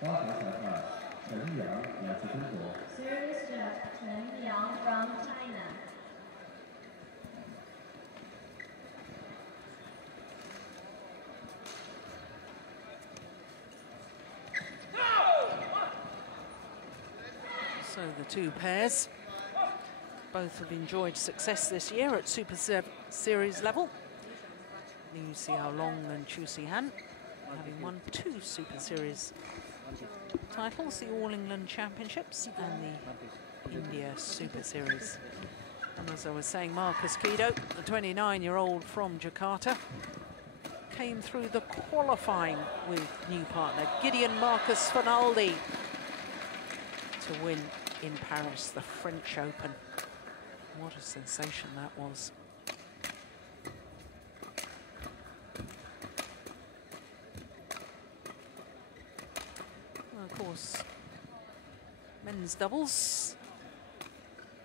Series judge Chen Yang from China. So the two pairs both have enjoyed success this year at Super Series level. Liu Xiaolong and Chu Zihan having won 2 Super Series titles, the All England Championships and the India Super Series. And as I was saying, Markus Kido, the 29-year-old from Jakarta, came through the qualifying with new partner Gideon Fernaldi to win in Paris, the French Open. What a sensation that was. Well, of course, men's doubles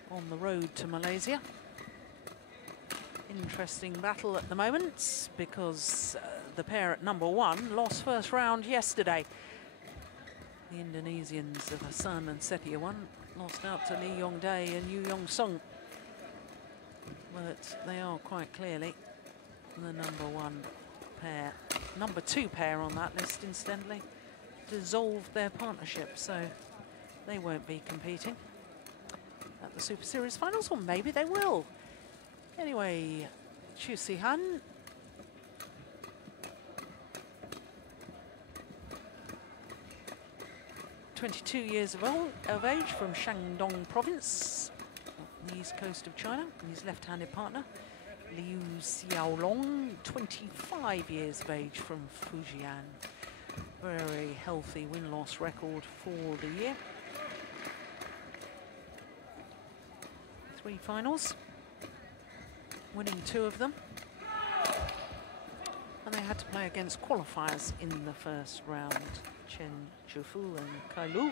on the road to Malaysia. Interesting battle at the moment because the pair at number 1 lost first round yesterday. The Indonesians of Hassan and Yuan lost out to Lee Yong-dae and Yu Yong-sung. But they are quite clearly the number 1 pair. Number 2 pair on that list, incidentally, dissolved their partnership, so they won't be competing at the Super Series Finals, or maybe they will. Anyway, Chu Zihan, (22 years of age, from Shandong province, on the east coast of China, and his left-handed partner, Liu Xiaolong, 25 years of age, from Fujian. Very healthy win-loss record for the year. 3 finals, winning 2 of them. And they had to play against qualifiers in the first round, Chen Zhifu and Kai Lu.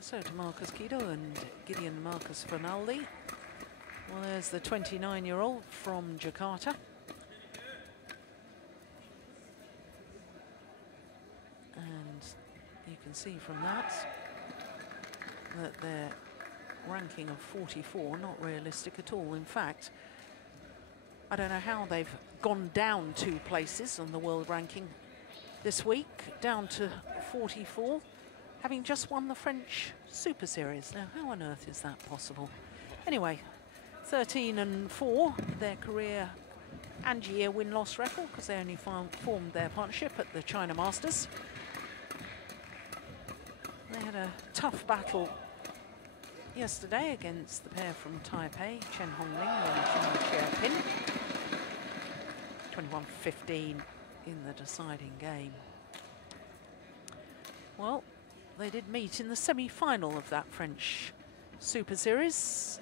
So to Markus Kido and Gideon Fernaldi. Well, there's the 29-year-old from Jakarta. And you can see from that their ranking of 44, not realistic at all. In fact, I don't know how they've gone down 2 places on the world ranking this week, down to 44, having just won the French Super Series. Now, how on earth is that possible? Anyway, 13-4, their career and year win-loss record, because they only formed their partnership at the China Masters. They had a tough battle yesterday against the pair from Taipei, Chen Hongling and Chen Xiaopin. 21-15 in the deciding game. Well, they did meet in the semi-final of that French Super Series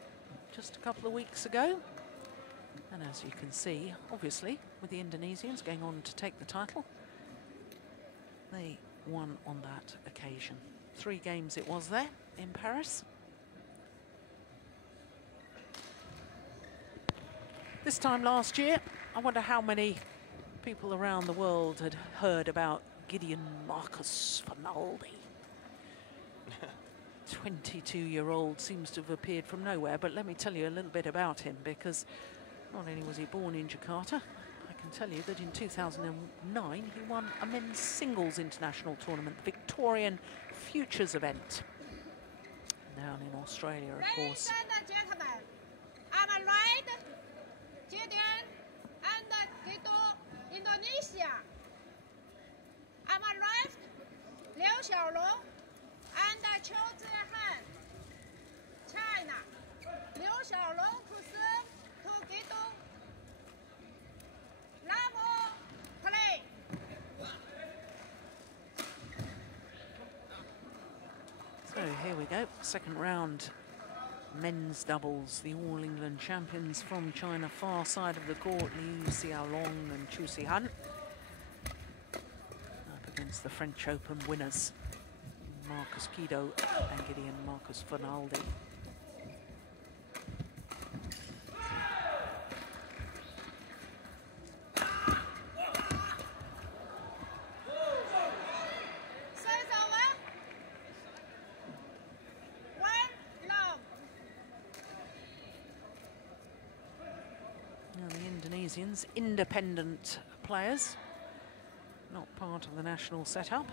just a couple of weeks ago. And as you can see, obviously, with the Indonesians going on to take the title, they won on that occasion. 3 games it was there in Paris. This time last year, I wonder how many people around the world had heard about Gideon Fernaldi. 22-year-old seems to have appeared from nowhere, but let me tell you a little bit about him, because not only was he born in Jakarta, I can tell you that in 2009 he won a men's singles international tournament, the Victorian Futures event, down in Australia, of course. Ladies and gentlemen, I'm right, Gideon and Gideon, Indonesia. I'm left, Liu Xiaolong and Chu Zihan, China. Liu Xiaolong to serve to Gideon. Level play. So here we go, second round. Men's doubles, the All England champions from China, far side of the court, Liu Xiaolong and Chu Zihan, up against the French Open winners, Markus Kido and Gideon Fernaldi. Indonesians, independent players, not part of the national setup.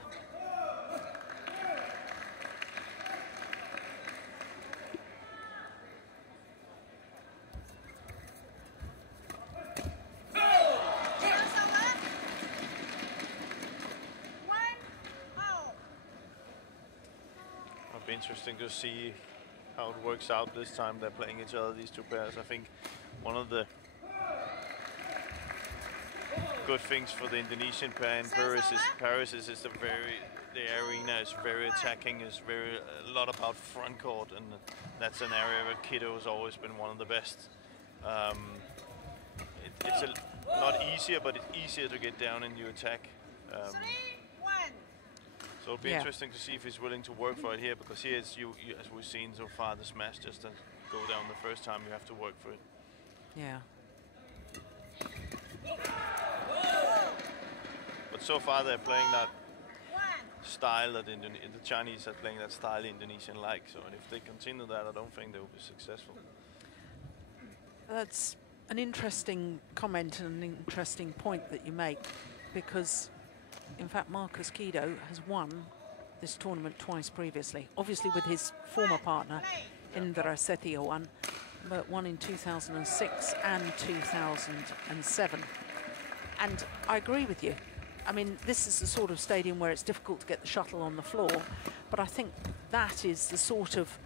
It'll be interesting to see how it works out this time. They're playing each other, these two pairs. I think one of the good things for the Indonesian pair in Paris is the arena is very attacking, is a lot about front court, and that's an area where Kido has always been one of the best. It's not easier, but it's easier to get down in your attack. So it'll be interesting to see if he's willing to work for it here, because here, as we've seen so far, the smash just doesn't go down the first time. You have to work for it. Yeah. But so far they're playing that style that the Chinese are playing, that style Indonesian like. So if they continue that, I don't think they will be successful. That's an interesting comment and an interesting point that you make, because in fact Markus Kido has won this tournament twice previously, obviously with his former partner Indra Setiowan, but won in 2006 and 2007. And I agree with you. I mean, this is the sort of stadium where it's difficult to get the shuttle on the floor, but I think that is the sort of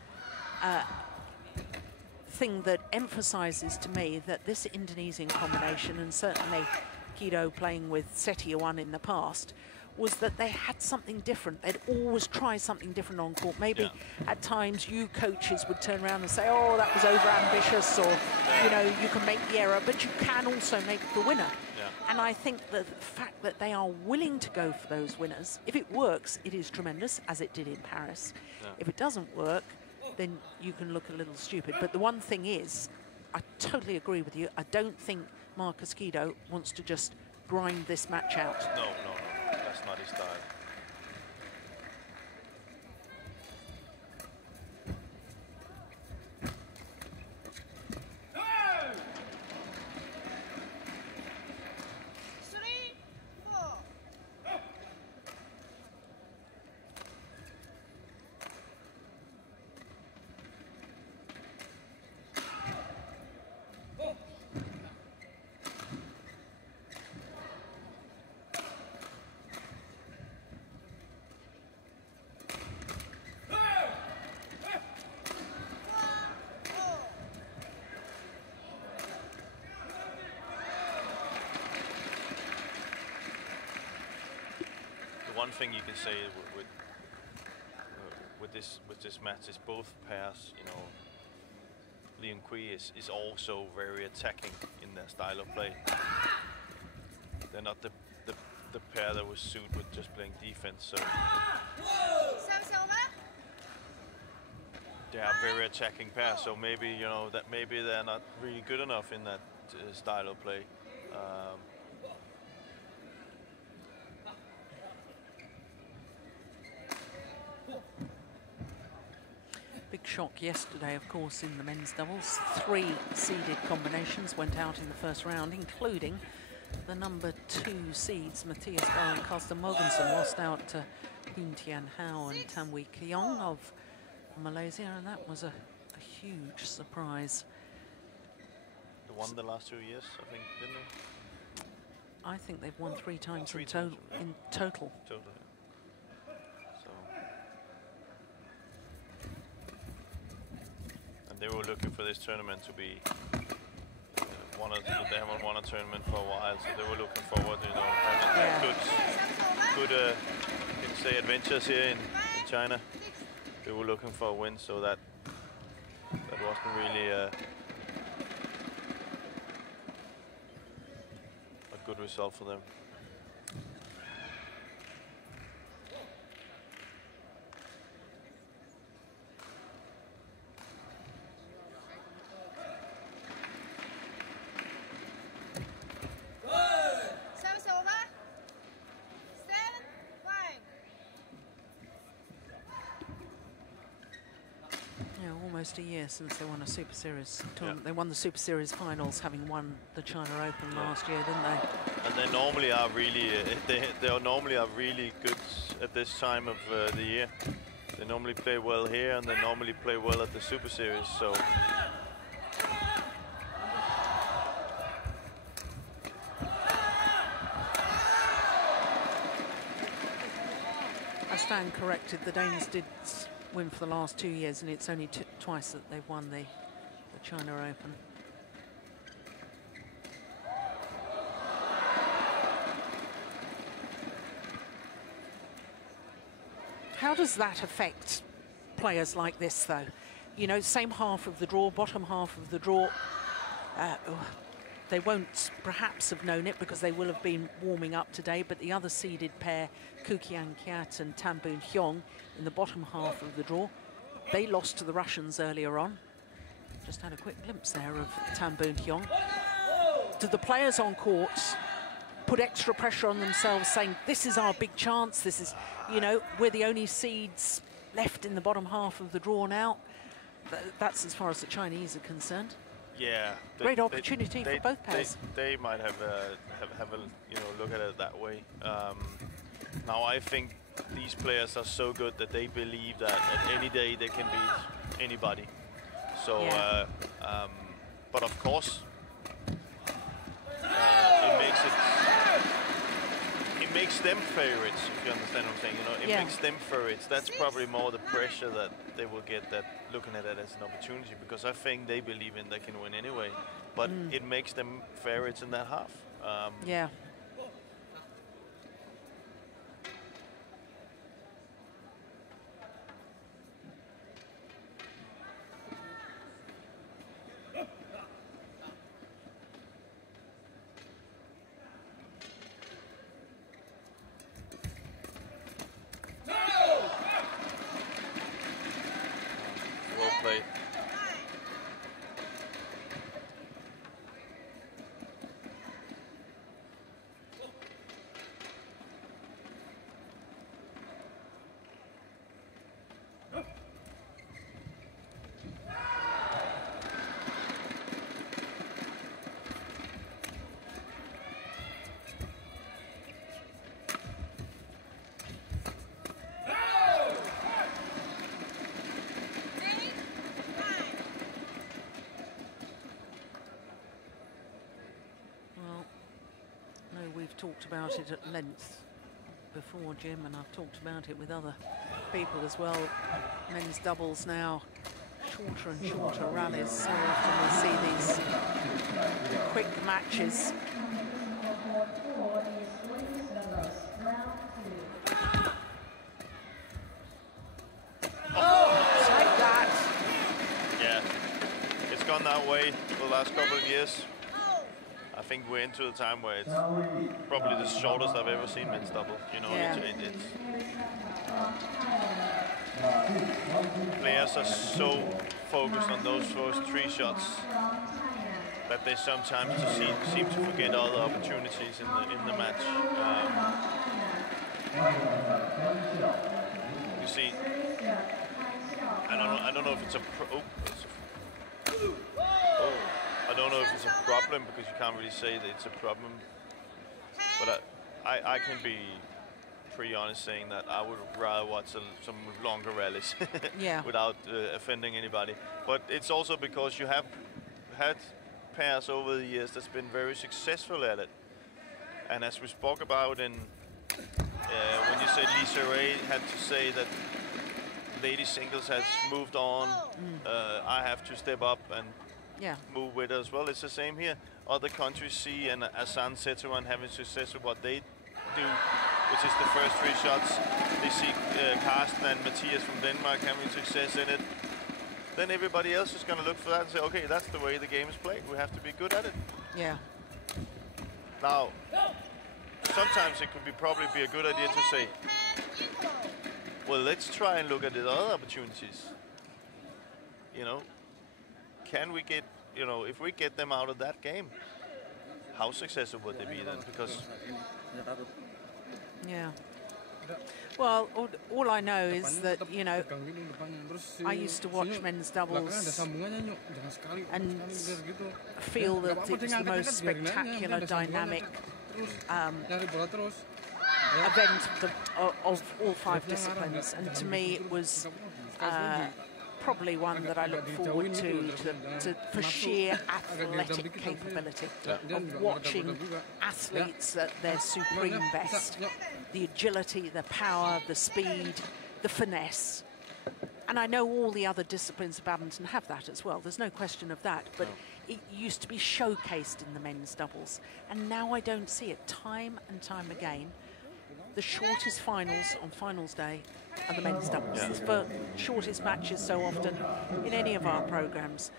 thing that emphasizes to me that this Indonesian combination, and certainly Kido playing with Setiowan in the past, was that they had something different. They'd always try something different on court. Maybe at times you coaches would turn around and say, oh, that was over-ambitious, or, you know, you can make the error, but you can also make the winner. And I think that the fact that they are willing to go for those winners, if it works, it is tremendous, as it did in Paris. If it doesn't work, then you can look a little stupid. But the one thing is, I totally agree with you, I don't think Markus Kido wants to just grind this match out. No, that's not his style. One thing you can say with this match is both pairs, you know, Lee and Kui is also very attacking in their style of play. They're not the pair that was suited with just playing defense. So they are very attacking pairs. So maybe, you know, that maybe they're not really good enough in that style of play. Big shock yesterday, of course, in the men's doubles. 3 seeded combinations went out in the first round, including the number 2 seeds, Matthias Bauer and Carsten Mogensen, lost out to Hoon Tian Hao and Tan Wee Keong of Malaysia, and that was a huge surprise. They won the last 2 years, I think, didn't they? I think they've won 3 times in total. They were looking for this tournament to be they haven't won a tournament for a while, so they were looking forward, you know, having good you can say adventures here in China. They were looking for a win, so that wasn't really a good result for them. almost a year since they won a Super Series tournament. Yeah. They won the Super Series Finals, having won the China Open last year, didn't they? And they normally are really, they normally are really good at this time of the year. They normally play well here, and they normally play well at the Super Series. So. I stand corrected. The Danes did win for the last 2 years, and it's only twice that they've won the China Open. How does that affect players like this, though? You know, same half of the draw, bottom half of the draw. They won't perhaps have known it because they will have been warming up today, but the other seeded pair, Kukian Kiat and Tan Boon Hyung, in the bottom half of the draw, they lost to the Russians earlier on. Just had a quick glimpse there of Tan Boon Hyung. Do the players on court put extra pressure on themselves, saying, this is our big chance, this is, you know, we're the only seeds left in the bottom half of the draw now? That's as far as the Chinese are concerned. Yeah, great opportunity for both pairs. They might have a look at it that way. Now I think these players are so good that they believe that at any day they can beat anybody. So, yeah. But of course, it makes them favorites. If you understand what I'm saying, you know, it makes them favorites. That's probably more the pressure that they will get, that looking at it as an opportunity, because I think they believe in they can win anyway. But it makes them favorites in that half. Yeah. Talked about it at length before, Jim, and I've talked about it with other people as well. Men's doubles now, shorter and shorter rallies. So often we see these quick matches. Oh, take that! Yeah, it's gone that way for the last couple of years. I think we're into a time where it's probably the shortest I've ever seen men's double. You know, it's players are so focused on those first 3 shots that they sometimes just seem to forget other opportunities in the match. You see, I don't know if it's a I don't know if it's a problem, because you can't really say that it's a problem. But I can be pretty honest saying that I would rather watch some longer rallies without offending anybody. But it's also because you have had pairs over the years that's been very successful at it. And as we spoke about when you said Lisa Ray had to say that ladies singles has moved on, I have to step up and move with it as well. It's the same here. Other countries see and Asan Setuan having success with what they do, which is the first 3 shots. They see Carsten and Matthias from Denmark having success in it. Then everybody else is going to look for that and say, okay, that's the way the game is played. We have to be good at it. Yeah. Now, sometimes it could probably be a good idea to say, well, let's try and look at the other opportunities. You know, can we get, you know, if we get them out of that game, how successful would they be then? Because Well, all I know is that, you know, I used to watch men's doubles and feel that it was the most spectacular, dynamic event of all 5 disciplines, and to me it was probably one that I look forward to for sheer athletic capability, of watching athletes at their supreme best. The agility, the power, the speed, the finesse. And I know all the other disciplines of badminton have that as well, there's no question of that, but it used to be showcased in the men's doubles, and now I don't see it time and time again. The shortest finals on finals day are the men's doubles. The shortest matches so often in any of our programs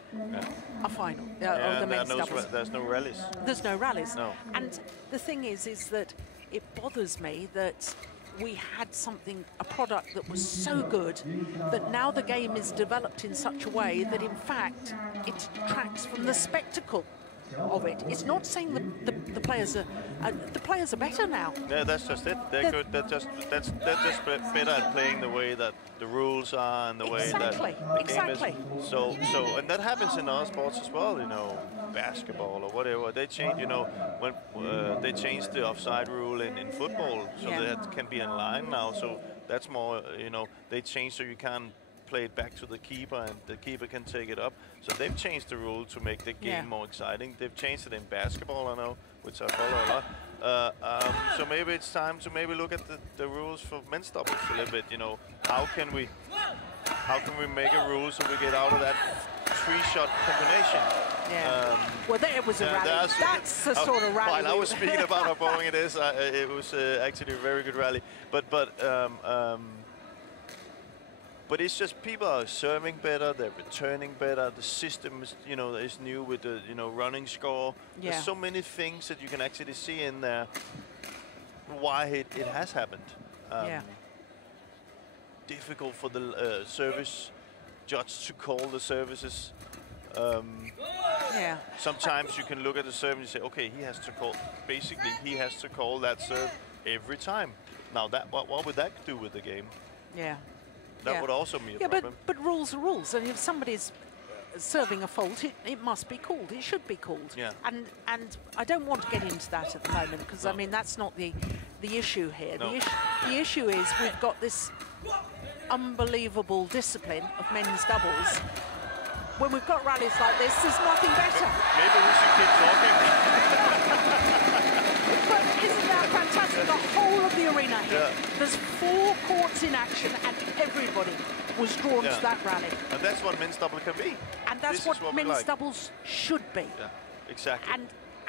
are final, the men's doubles. There's no rallies. There's no rallies. No. And the thing is that it bothers me that we had a product that was so good that now the game is developed in such a way that in fact it detracts from the spectacle of it. It's not saying the players are better now. Yeah, that's just it. They're good. They're just better at playing the way that the rules are and the way that the game is. So and that happens in other sports as well. You know, basketball or whatever. They change. You know, when they changed the offside rule in football, so that can be in line now. So that's more. You know, they changed so you can't play it back to the keeper and the keeper can take it up. So they've changed the rule to make the game more exciting. They've changed it in basketball, I know, which I follow a lot. So maybe it's time to maybe look at the rules for men's doubles a little bit. You know, how can we make a rule so we get out of that 3-shot combination? Yeah. Well, there was a rally. That's the sort of rally. While I was speaking about how boring it is, it was actually a very good rally. But it's just people are serving better, they're returning better. The system is, you know, is new with the, you know, running score. There's so many things that you can actually see in there. Why it has happened. Difficult for the service judge to call the services. Sometimes you can look at the serve and you say, okay, he has to call. Basically, he has to call that serve every time. Now, what would that do with the game? Yeah. That would also be a problem. But rules are rules, and if somebody's serving a fault, it must be called. It should be called. Yeah. And I don't want to get into that at the moment because I mean that's not the issue here. No. The issue is we've got this unbelievable discipline of men's doubles. When we've got rallies like this, there's nothing better. Maybe we should keep talking. But isn't that fantastic? The whole of the arena here. There's 4 courts in action and everybody was drawn to that rally. And that's what men's double can be. And that's what men's doubles should be. Yeah, exactly.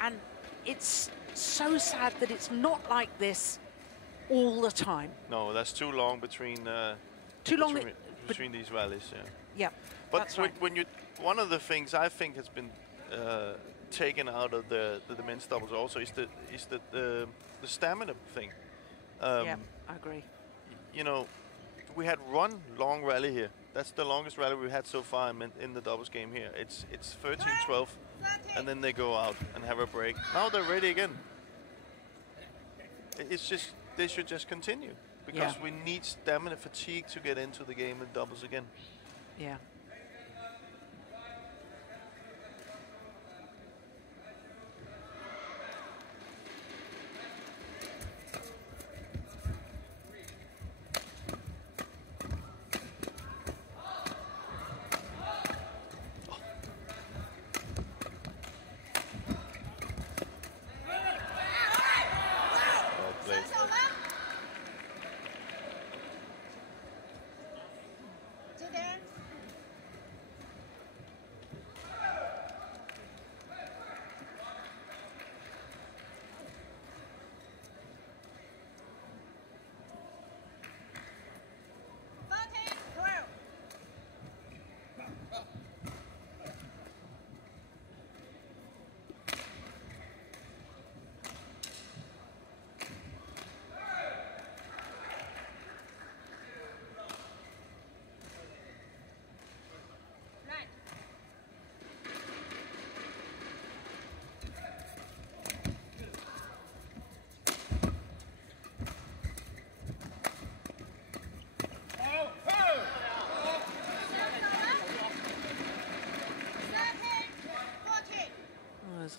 And it's so sad that it's not like this all the time. No, that's too long between between these rallies. Yeah. But that's right. one of the things I think has been taken out of the men's doubles also is the stamina thing. Yeah, I agree. You know, we had one long rally here. That's the longest rally we've had so far in the doubles game here. It's 13-12, and then they go out and have a break. Now they're ready again. It's just they should just continue because we need stamina fatigue to get into the game in doubles again. Yeah.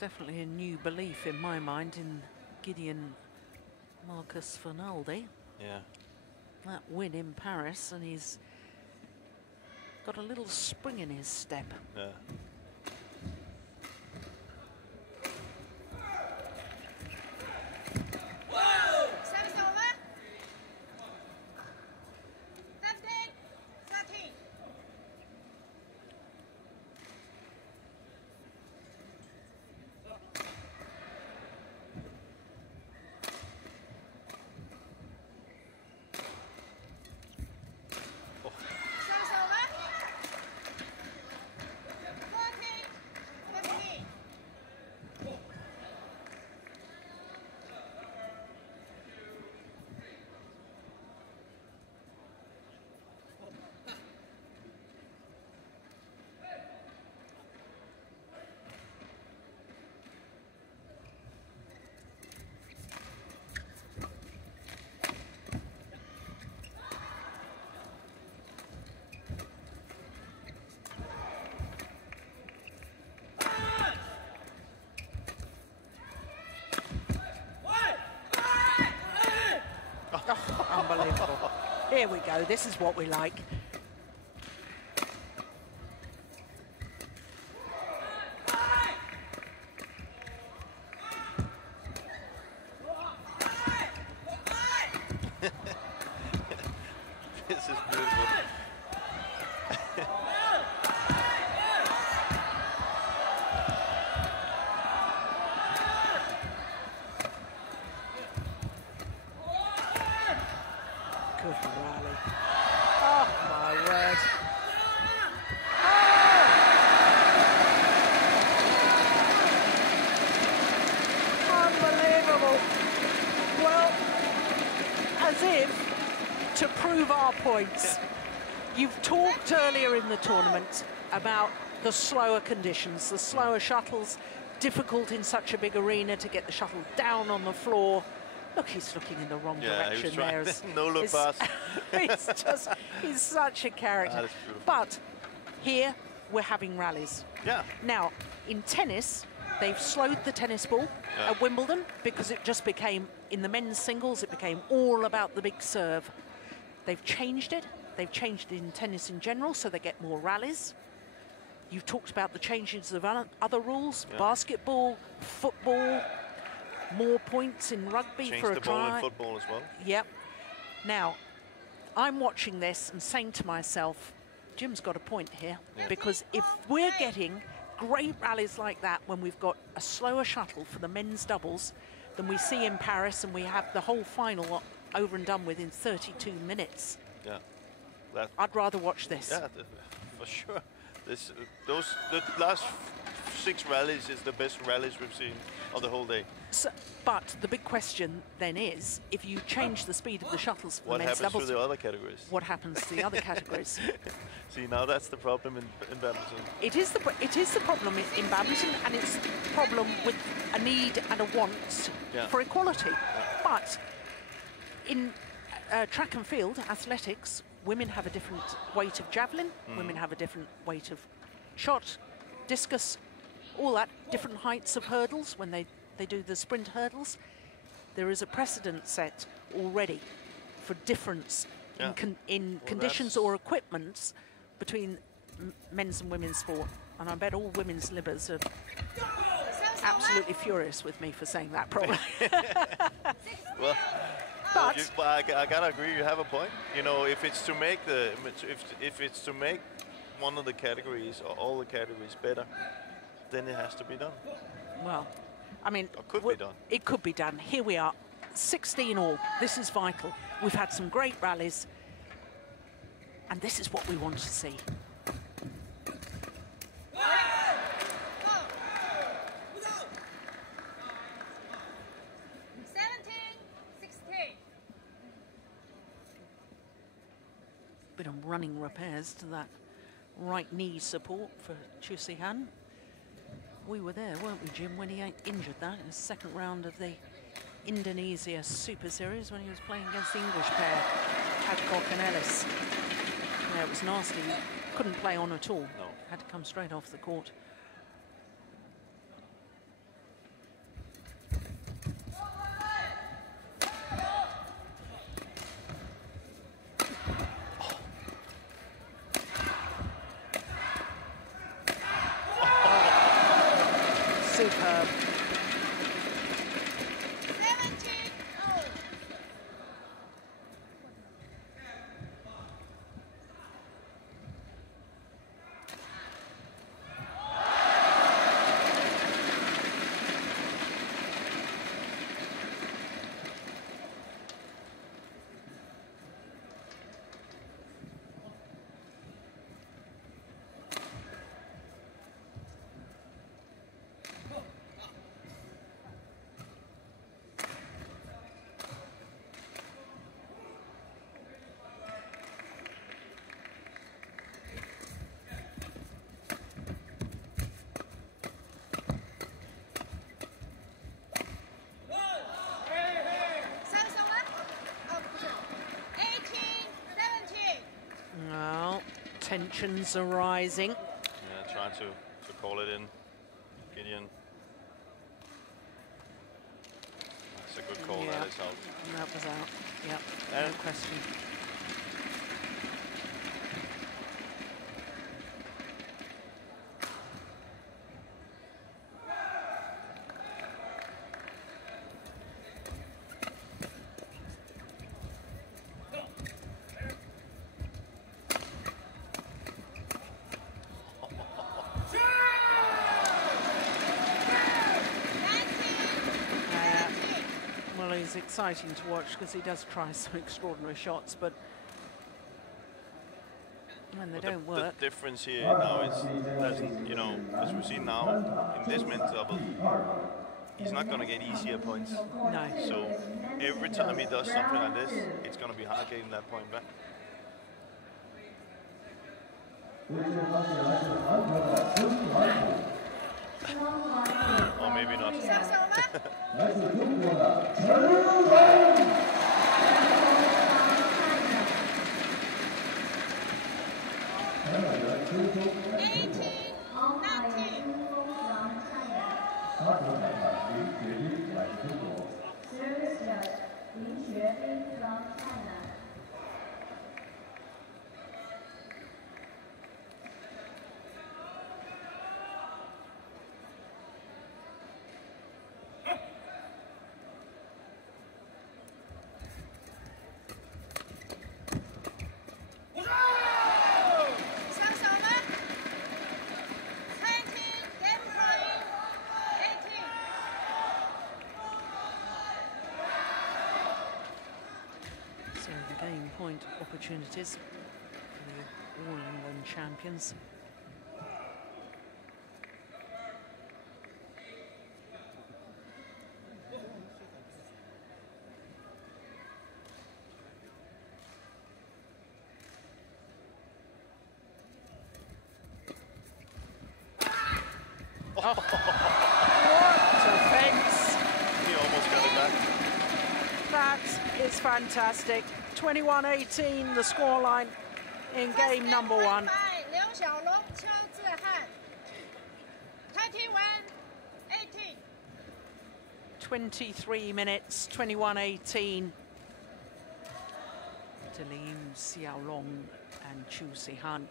definitely a new belief in my mind in Gideon Markus Fernaldi. Yeah. That win in Paris, and he's got a little spring in his step. Yeah. Service over. 15-13. Service over. 14-15. Unbelievable. Here we go. This is what we like. This is beautiful. Good rally. Oh, my word. Oh! Unbelievable. Well, as if to prove our points, you've talked earlier in the tournament about the slower conditions, the slower shuttles, difficult in such a big arena to get the shuttle down on the floor. Look, he's looking in the wrong direction there. No look pass. He's such a character. That is beautiful. But here we're having rallies. Yeah. Now, in tennis, they've slowed the tennis ball at Wimbledon because it just became, in the men's singles, it became all about the big serve. They've changed it. They've changed it in tennis in general, so they get more rallies. You've talked about the changes of other rules, basketball, football, more points in rugby Change for a the ball try. in football as well. Yep. Now, I'm watching this and saying to myself, Jim's got a point here, because if we're getting great rallies like that when we've got a slower shuttle for the men's doubles than we see in Paris, and we have the whole final over and done with in 32 minutes, I'd rather watch this. Yeah, for sure. The last 6 rallies is the best rallies we've seen of the whole day. So, but the big question then is, if you change the speed of the shuttles for What the men's happens doubles, to the other categories? what happens to the other categories? See, now that's the problem in badminton. It is the problem in badminton, and it's the problem with a need and a want for equality. But in track and field athletics, women have a different weight of javelin, women have a different weight of shot, discus, all that, different heights of hurdles when they do the sprint hurdles. There is a precedent set already for difference in conditions or equipments between men's and women's sport. And I bet all women's libbers are absolutely furious with me for saying that, probably. Well, but I gotta agree. You have a point. You know, if it's to make if it's to make one of the categories or all the categories better, then it has to be done. well, I mean, Or could be done. It could be done. Here we are, 16 all. This is vital. We've had some great rallies, and this is what we want to see. Bit of running repairs to that right knee support for Zihan. We were there, weren't we, Jim, when he injured that in the second round of the Indonesia Super Series when he was playing against the English pair, Hadcock and Ellis. Yeah, it was nasty. Couldn't play on at all. No. Had to come straight off the court. superb. 17-0. Well, tensions are rising. Yeah, trying to call it in. Gideon. That's a good call. Yeah. That is out. That was out. Yep, And no question. Well, it's exciting to watch because he does try some extraordinary shots, but when they don't work. The difference here now is, you know, as we've seen now in this men's double, he's not going to get easier points. No. So every time he does something like this, it's going to be hard getting that point back. Or maybe not. So the game point opportunities for the All England champions. Oh. What defense! He almost got it back. That is fantastic. 21-18 the scoreline in game number one. Xiaolong, Zihan. 21-18. 23 minutes, 21-18 to Liu Xiaolong and Chu Zihan.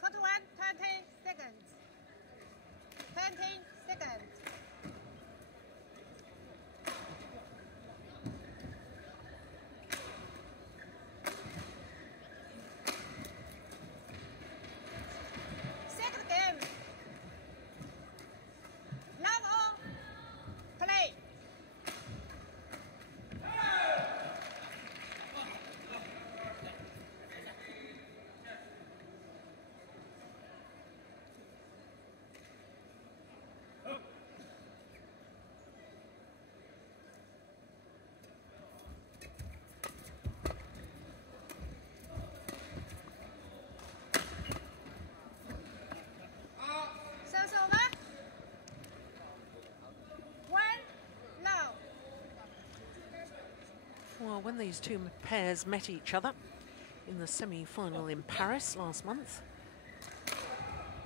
Cut 1, 20 seconds. 20 seconds. These two pairs met each other in the semi-final in Paris last month.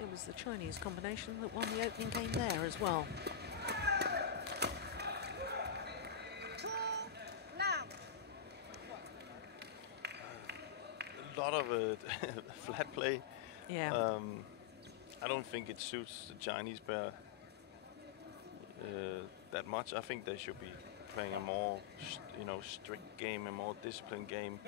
It was the Chinese combination that won the opening game there as well. 2 love. A lot of flat play. Yeah. I don't think it suits the Chinese pair that much. I think they should be playing a more, strict game, a more disciplined game.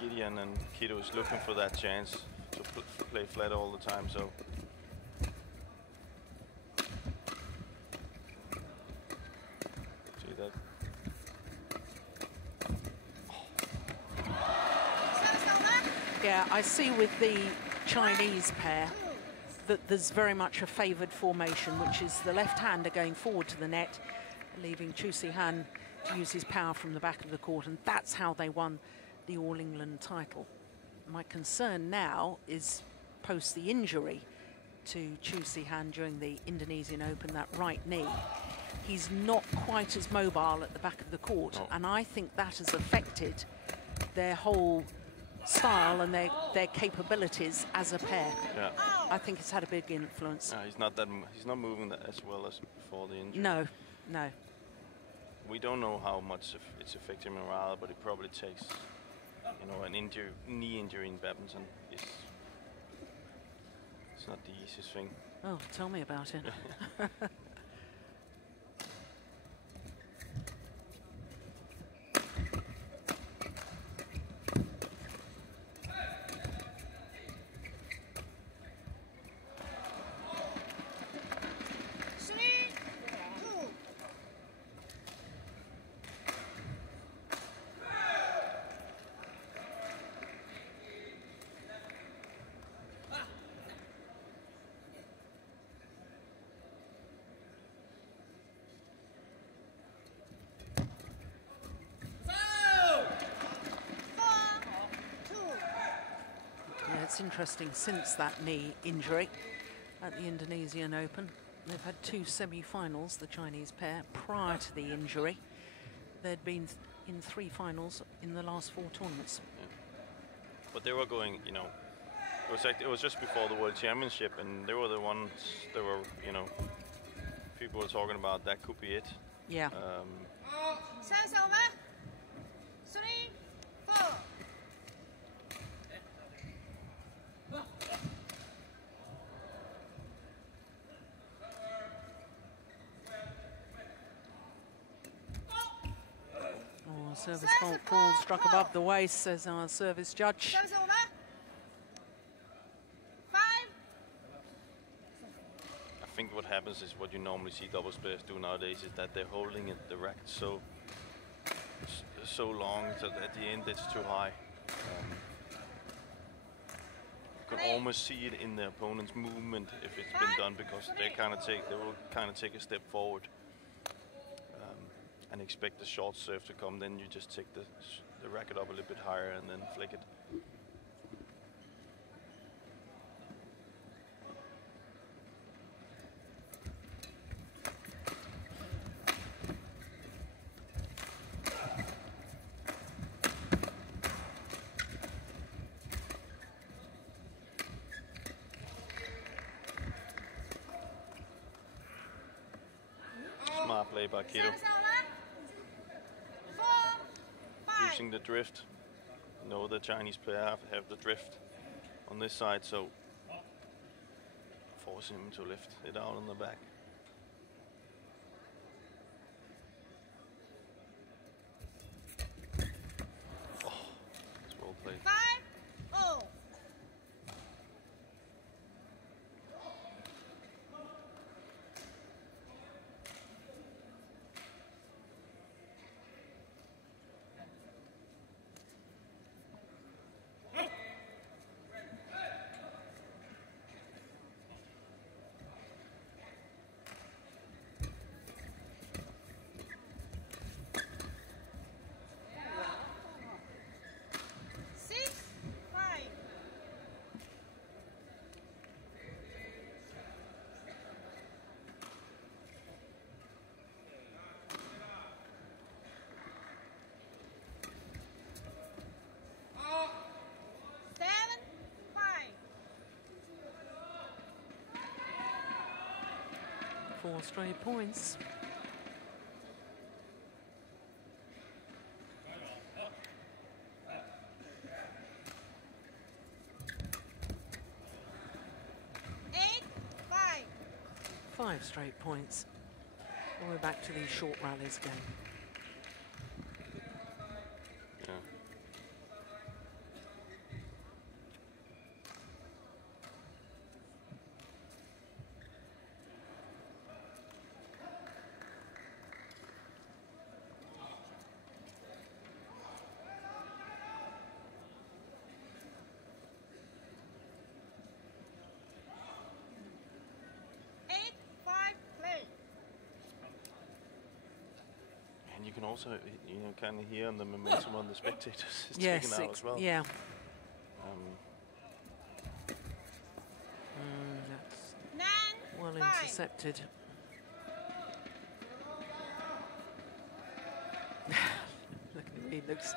Gideon and M.Kido is looking for that chance to play flat all the time. So. See that? Yeah, I see with the Chinese pair that there's very much a favoured formation, which is the left-hander going forward to the net, leaving Zihan to use his power from the back of the court, and that's how they won the All-England title. My concern now is post the injury to Zihan during the Indonesian Open, that right knee. He's not quite as mobile at the back of the court, and I think that has affected their whole style and their capabilities as a pair. Yeah. I think it's had a big influence. He's not moving as well as before the injury. No, no. We don't know how much it's affecting morale, but it probably takes, an knee injury in badminton it's not the easiest thing. Oh, tell me about it. It's interesting, since that knee injury at the Indonesian Open, they've had 2 semi-finals, the Chinese pair. Prior to the injury, they'd been in 3 finals in the last 4 tournaments. Yeah. But they were going, it was just before the World Championship, and they were the ones that were, people were talking about that could be it. Yeah. Service over. 3, 4. Service fault ball struck above the waist, says our service judge. Service over. 5. I think what happens is what you normally see doubles players do nowadays is that they're holding it the racket so long that at the end it's too high. You can almost see it in the opponent's movement if it's been done, because they will kind of take a step forward and expect the short serve to come. Then you just take the racket up a little bit higher and then flick it. Smart play by Gideon. Using the drift. The Chinese player have the drift on this side, so forcing him to lift it out on the back. Oh, it's well played. 5-0. 4 straight points. Five straight points. We're back to these short rallies again. Yeah. And you can also, you know, kind of hear on the momentum on the spectators is taken out as well. Yeah. That's well intercepted. Look at him, he looks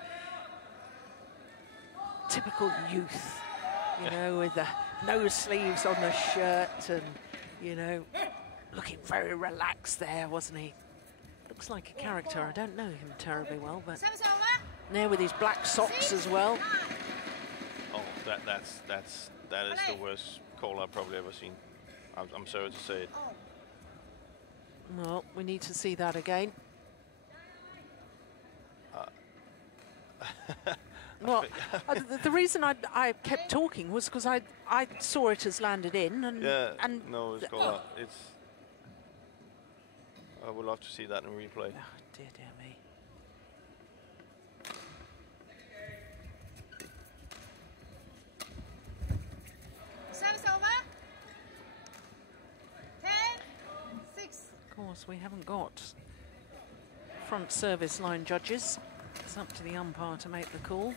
typical youth, you know, with the no sleeves on the shirt and, you know, looking very relaxed there, wasn't he? Looks like a character. I don't know him terribly well, but there with his black socks as well. Oh, that is the worst call I've probably ever seen. I'm sorry to say it. Well, we need to see that again. Well, the reason I kept talking was because I saw it as landed in, and no, it's called out. It's. I would love to see that in replay. Oh, dear me. Service over. 10-6. Of course, we haven't got front service line judges. It's up to the umpire to make the call.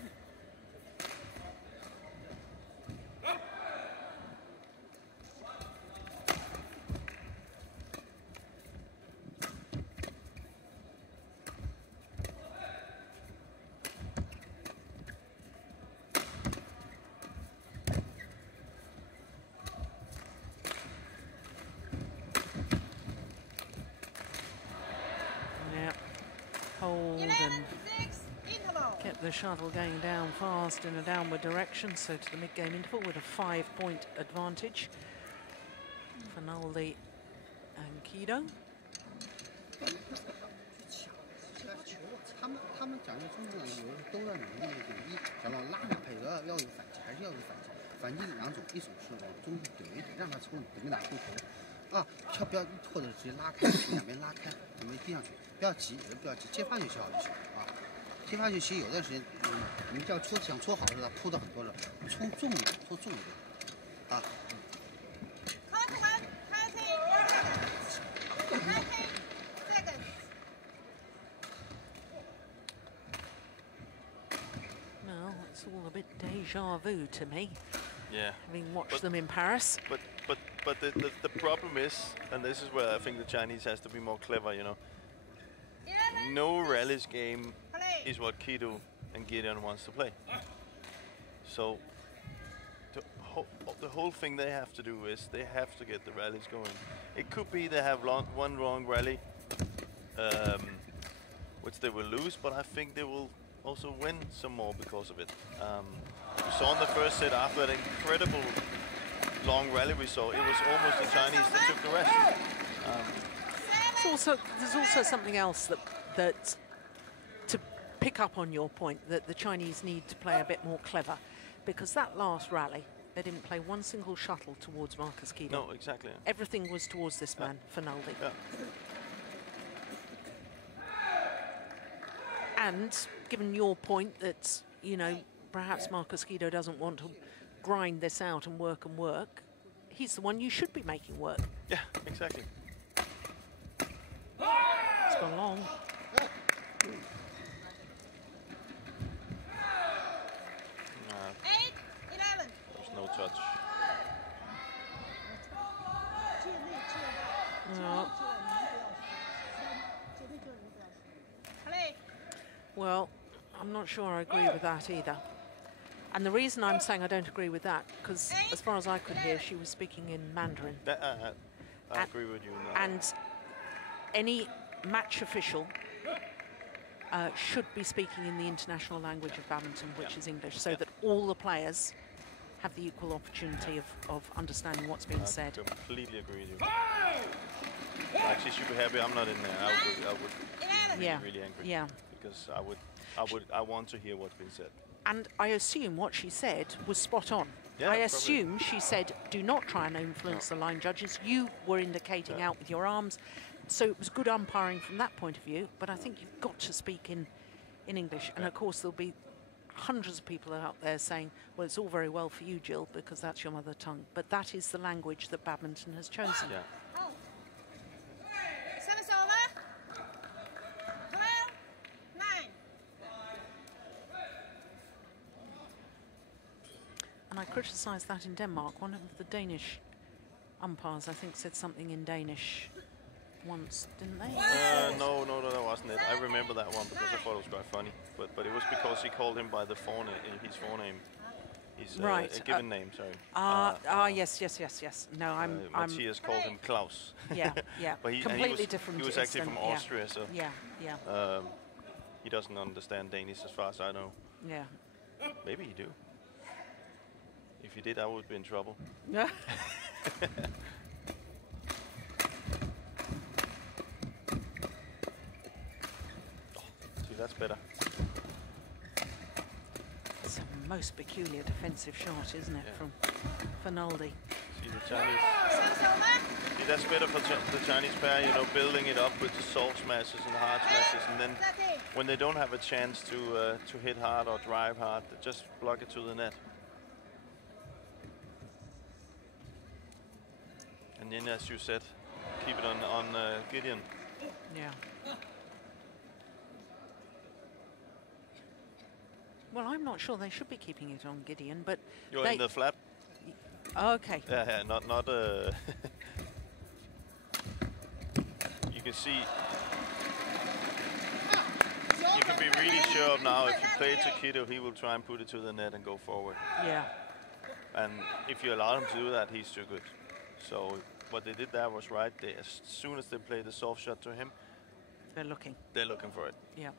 The shuttle going down fast in a downward direction, so to the mid-game interval with a 5-point advantage. Fernaldi and Kido. 他们讲究中国人都要努力一点，小老拉两配合要有反击，还是要有反击，反击两种，一种是往中间怼一怼，让他抽你，等于打后头，啊，不要或者直接拉开，两边拉开，准备递上去，不要急，不要急，接发就行就行啊。 接发就其实有段时间，你们要想搓好的话，扑到很多人，冲重一点，搓重一点，啊。Well, it's all a bit déjà vu to me. Yeah. Having watched them in Paris. But the problem is, and this is where I think the Chinese has to be more clever, you know. No rallies game is what Kido and Gideon wants to play. So the whole thing they have to do is they have to get the rallies going. It could be they have one wrong rally, which they will lose, but I think they will also win some more because of it. We saw in the first set after that incredible long rally we saw, it was almost the Chinese that took the rest. There's also something else that to pick up on your point, that the Chinese need to play a bit more clever, because that last rally they didn't play one single shuttle towards Markus Gideon. No, exactly. Everything was towards this man, Fernaldi. Yeah. And given your point that, you know, perhaps Markus Gideon doesn't want to grind this out and work, he's the one you should be making work. Yeah, exactly. It's gone long. There's no touch. No. Well, I'm not sure I agree with that either. And the reason I'm saying I don't agree with that, because as far as I could hear, she was speaking in Mandarin. I agree with you on that. And any match official should be speaking in the international language of badminton, which is English, so that all the players have the equal opportunity of understanding what's being said. I completely agree with you. Actually, should be happy I'm not in there. I would be really angry. Yeah. Because I want to hear what's been said. And I assume what she said was spot on. Yeah, I assume she said, do not try and influence the line judges. You were indicating out with your arms. So it was good umpiring from that point of view. But I think you've got to speak in English. And of course, there'll be hundreds of people out there saying, well, it's all very well for you, Jill, because that's your mother tongue. But that is the language that badminton has chosen. Yeah. Service over. 12-9. And I criticised that in Denmark. One of the Danish umpires, I think, said something in Danish once, didn't they? No, that wasn't it. I remember that one because I thought it was quite funny. But it was because he called him by the forename, his forename. His a given name, sorry. Yes. No, I'm Matthias called him Klaus. Yeah. But completely different. He was actually from Austria, so yeah. he doesn't understand Danish as far as I know. Yeah. Maybe he do. If he did, I would be in trouble. Yeah. See, that's better. It's a most peculiar defensive shot, isn't it, from Fernaldi? See the Chinese. See, that's better for the Chinese pair, you know, building it up with the soft smashes and the hard smashes, and then when they don't have a chance to hit hard or drive hard, they just block it to the net. And then, as you said, keep it on Gideon. Yeah. Well, I'm not sure they should be keeping it on Gideon, but you're in the flap. Okay. Yeah, not. You can see. You can be really sure of now. If you play to Kido, he will try and put it to the net and go forward. Yeah. And if you allow him to do that, he's too good. So what they did there was right. As soon as they play the soft shot to him, they're looking. They're looking for it. Yeah.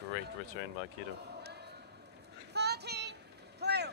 Great return by Kido. 14-12.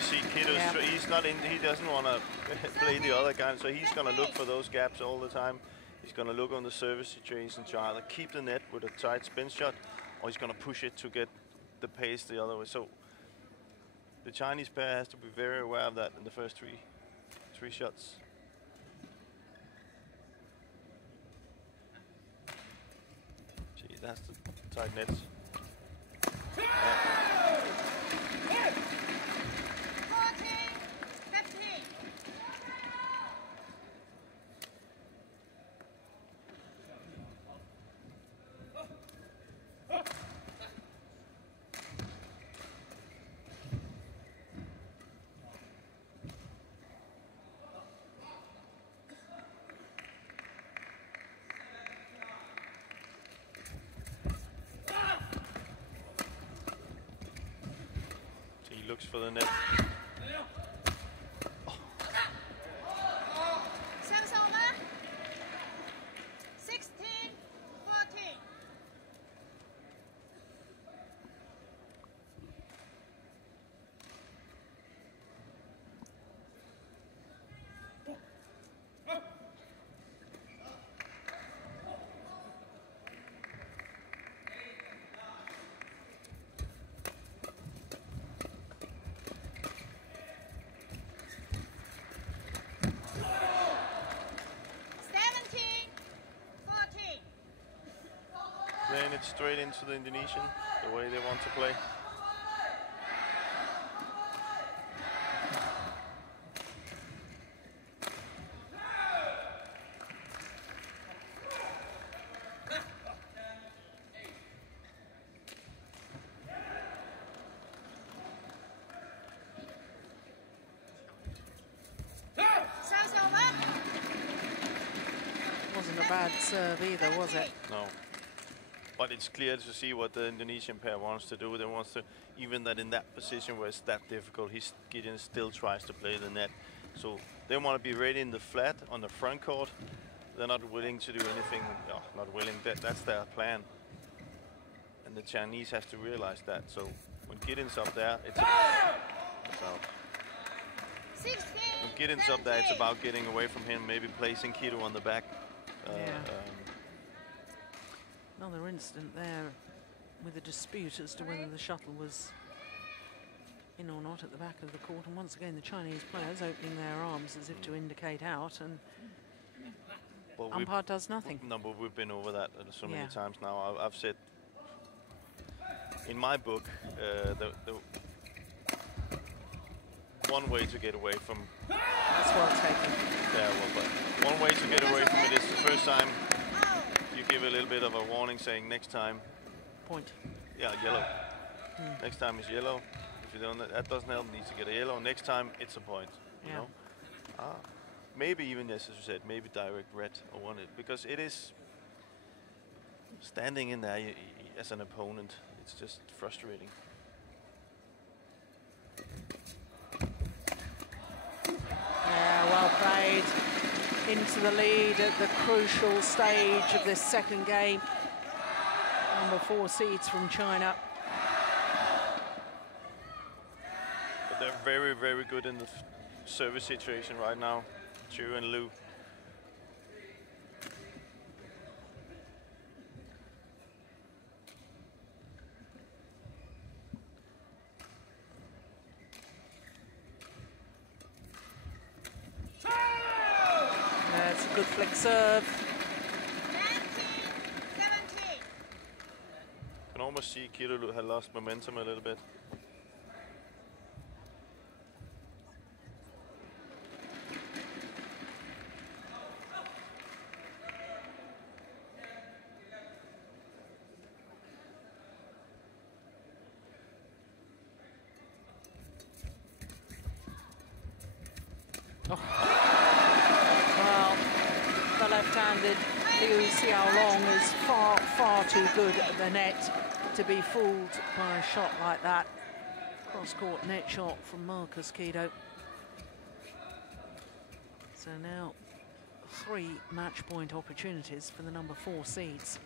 See, Kido's he's not in. He doesn't want to play the other guy, so he's going to look for those gaps all the time. He's going to look on the service situation to either keep the net with a tight spin shot, or he's going to push it to get the pace the other way. So the Chinese pair has to be very aware of that in the first three shots. Gee, that's the tight nets. Looks for the net. Service over. 16-14. get straight into the Indonesian, the way they want to play. Wasn't a bad serve either, was it? No. But it's clear to see what the Indonesian pair wants to do. They want to, even that in that position where it's that difficult, Gideon still tries to play the net. So they want to be ready in the flat on the front court. They're not willing to do anything. No, not willing. That's their plan. And the Chinese have to realize that. So when Gideon's up there, it's out. When Gideon's up there, it's about getting away from him, maybe placing M.Kido on the back. Another incident there with a dispute as to whether the shuttle was in or not at the back of the court. And once again, the Chinese players opening their arms as if to indicate out, and umpire does nothing. No, but we've been over that so many times now. I've said, in my book, the one way to get away from... That's well taken. Yeah, well, but one way to get away from it is the first time you give a little bit of a warning saying next time... Point. Yeah, yellow. Next time is yellow. If you don't, that doesn't help, needs to get a yellow. Next time, it's a point, you know? Maybe even, as you said, maybe direct red or one, because it is standing in there as an opponent. It's just frustrating. Yeah, well played. Into the lead at the crucial stage of this second game. Number 4 seeds from China. But they're very, very good in the service situation right now, Chu and Liu. That's a good flick serve. 17. Can almost see M.Kido had lost momentum a little bit. Well, the left-handed Xiaolong is far, far too good at the net to be fooled by a shot like that. Cross-court net shot from Markus M.Kido. So now 3 match point opportunities for the number 4 seeds.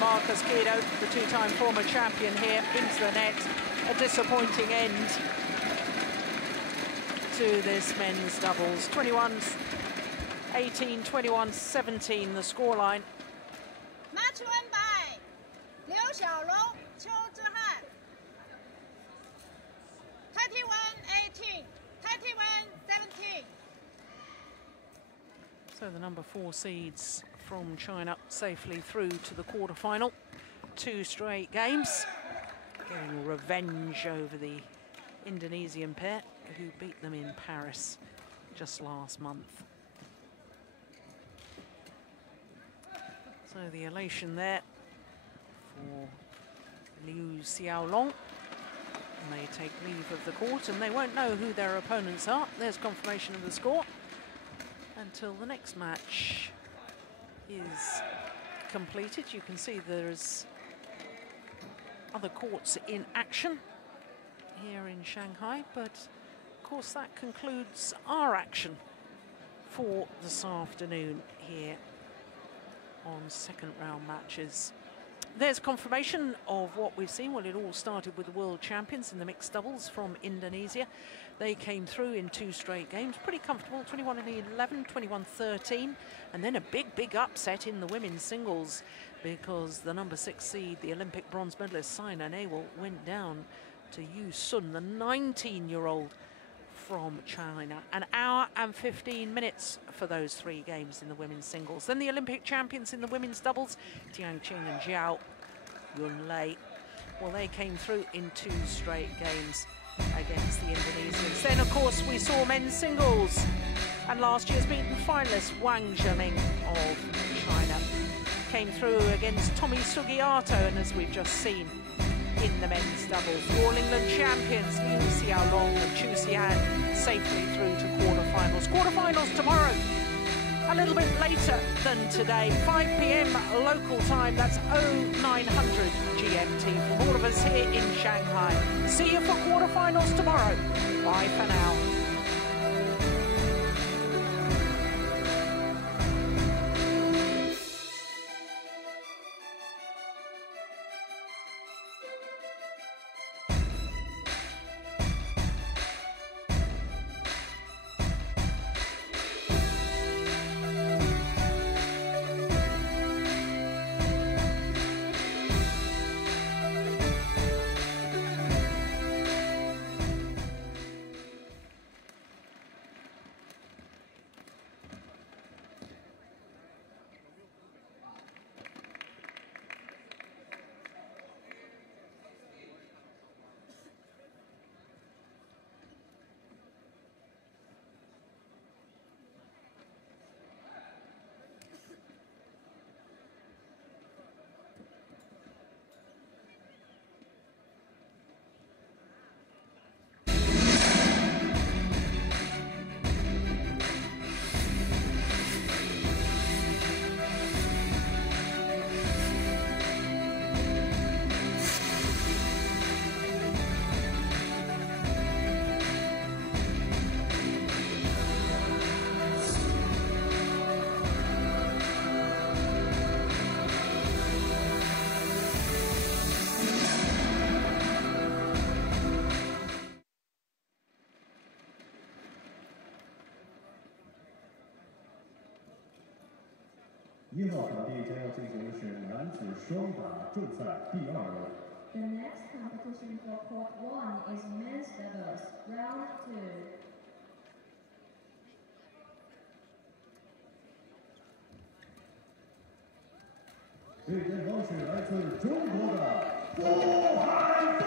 Markus M.Kido, the 2-time former champion here, into the net. A disappointing end to this men's doubles. 21-18, 21-17 the scoreline. Match won by Liu Xiaolong, Zihan. 31-18, 31-17. So the number 4 seeds from China safely through to the quarterfinal. 2 straight games, getting revenge over the Indonesian pair who beat them in Paris just last month. So the elation there for Liu Xiaolong. And they take leave of the court, and they won't know who their opponents are. There's confirmation of the score until the next match is completed. You can see there's other courts in action here in Shanghai, but of course that concludes our action for this afternoon here on second round matches. There's confirmation of what we've seen. Well, it all started with the world champions in the mixed doubles from Indonesia. They came through in 2 straight games, pretty comfortable, 21-11, 21-13, and then a big, big upset in the women's singles. because the number 6 seed, the Olympic bronze medalist Saina Nehwal, went down to Yu Sun, the 19-year-old from China. An hour and 15 minutes for those 3 games in the women's singles. Then the Olympic champions in the women's doubles, Tiang Qing and Zhao Yunlei. Well, they came through in 2 straight games against the Indonesians. Then, of course, we saw men's singles. And last year's beaten finalist Wang Zhiming of China came through against Tommy Sugiyato, and as we've just seen in the men's doubles, All England champions Liu Xiaolong and Chu Xian safely through to quarterfinals. Quarterfinals tomorrow, a little bit later than today, 5 p.m. local time. That's 0900 GMT from all of us here in Shanghai. See you for quarterfinals tomorrow. Bye for now.1号场地将要进行的是男子双打正赛第2轮。The next competition for Court 1 is men's doubles, round 2. 对阵方是来自中国的郭海峰。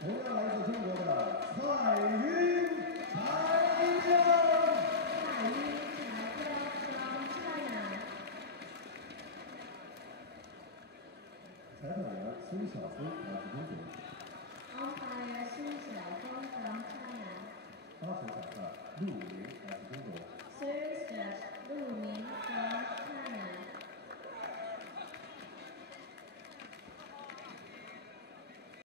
同样来自中国的蔡云柴亮。裁判员孙晓松来自中国。